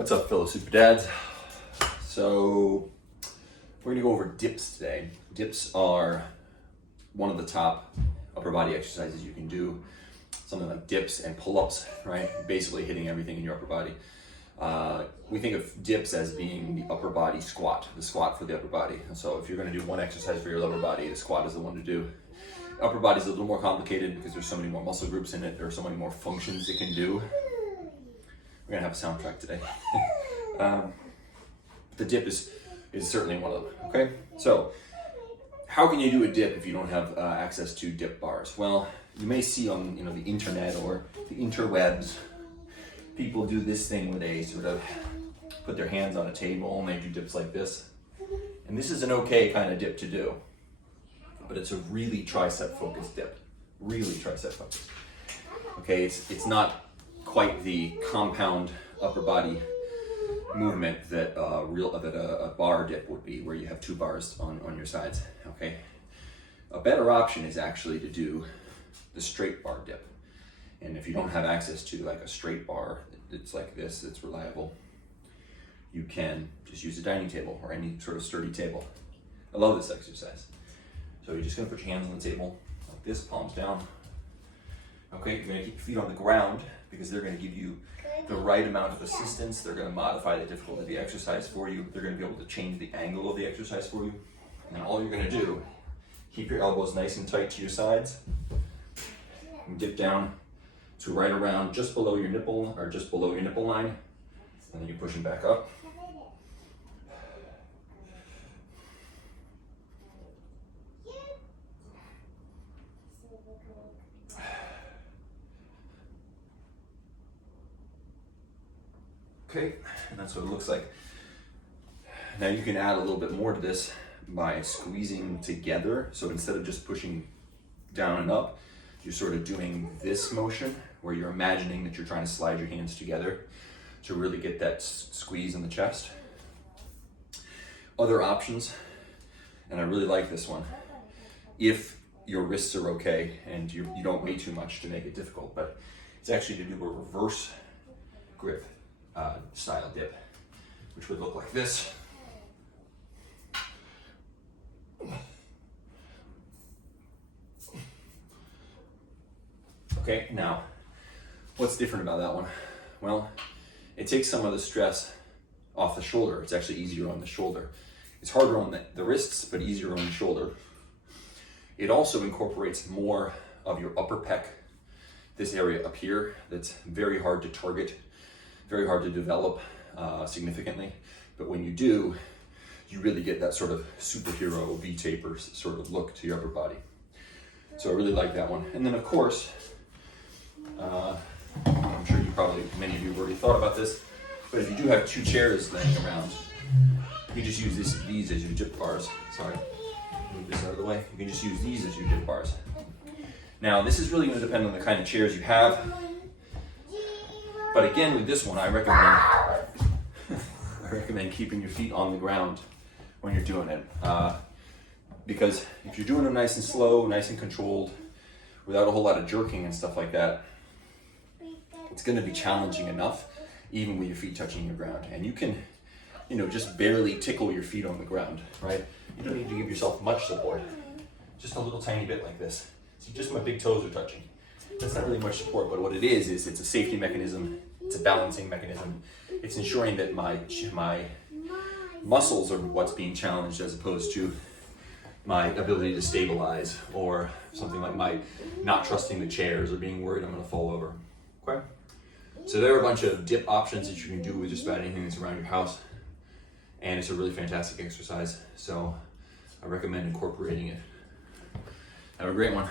What's up, fellow Superdads? So we're gonna go over dips today. Dips are one of the top upper body exercises you can do. Something like dips and pull-ups, right? Basically hitting everything in your upper body. We think of dips as being the upper body squat, the squat for the upper body. So if you're gonna do one exercise for your lower body, the squat is the one to do. Upper body is a little more complicated because there's so many more muscle groups in it. There are so many more functions it can do. We're gonna have a soundtrack today. The dip is certainly one of them, okay? So how can you do a dip if you don't have access to dip bars? Well, you may see on the internet or the interwebs, people do this thing where they sort of put their hands on a table and they do dips like this. And this is an okay kind of dip to do, but it's a really tricep focused dip, really tricep focused. Okay, it's not quite the compound upper body movement that a bar dip would be, where you have two bars on your sides. Okay, a better option is actually to do the straight bar dip. And if you don't have access to like a straight bar, it's like this, it's reliable, you can just use a dining table or any sort of sturdy table. I love this exercise. So you're just gonna put your hands on the table like this, palms down. Okay, you're gonna keep your feet on the ground because they're gonna give you the right amount of assistance. They're gonna modify the difficulty of the exercise for you. They're gonna be able to change the angle of the exercise for you. And all you're gonna do, keep your elbows nice and tight to your sides and dip down to right around just below your nipple or just below your nipple line. And then you're pushing back up. Okay, and that's what it looks like. Now you can add a little bit more to this by squeezing together. So instead of just pushing down and up, you're sort of doing this motion where you're imagining that you're trying to slide your hands together to really get that squeeze in the chest. Other options, and I really like this one, if your wrists are okay and you don't weigh too much to make it difficult, but it's actually to do a reverse grip style dip, which would look like this. Okay, now, what's different about that one? Well, it takes some of the stress off the shoulder. It's actually easier on the shoulder. It's harder on the wrists, but easier on the shoulder. It also incorporates more of your upper pec, this area up here that's very hard to target, very hard to develop significantly. But when you do, you really get that sort of superhero V-taper sort of look to your upper body. So I really like that one. And then of course, I'm sure many of you have already thought about this, but if you do have two chairs laying around, you can just use these as your dip bars. Sorry, move this out of the way. You can just use these as your dip bars. Now, this is really going to depend on the kind of chairs you have. But again, with this one, I recommend keeping your feet on the ground when you're doing it. Because if you're doing them nice and slow, nice and controlled, without a whole lot of jerking and stuff like that, it's going to be challenging enough, even with your feet touching the ground. And you can, just barely tickle your feet on the ground, right? You don't need to give yourself much support. Just a little tiny bit like this. See, just my big toes are touching. That's not really much support, but what it is it's a safety mechanism. It's a balancing mechanism. It's ensuring that my muscles are what's being challenged as opposed to my ability to stabilize or something like my not trusting the chairs or being worried I'm gonna fall over, okay? So there are a bunch of dip options that you can do with just about anything that's around your house. And it's a really fantastic exercise. So I recommend incorporating it. Have a great one.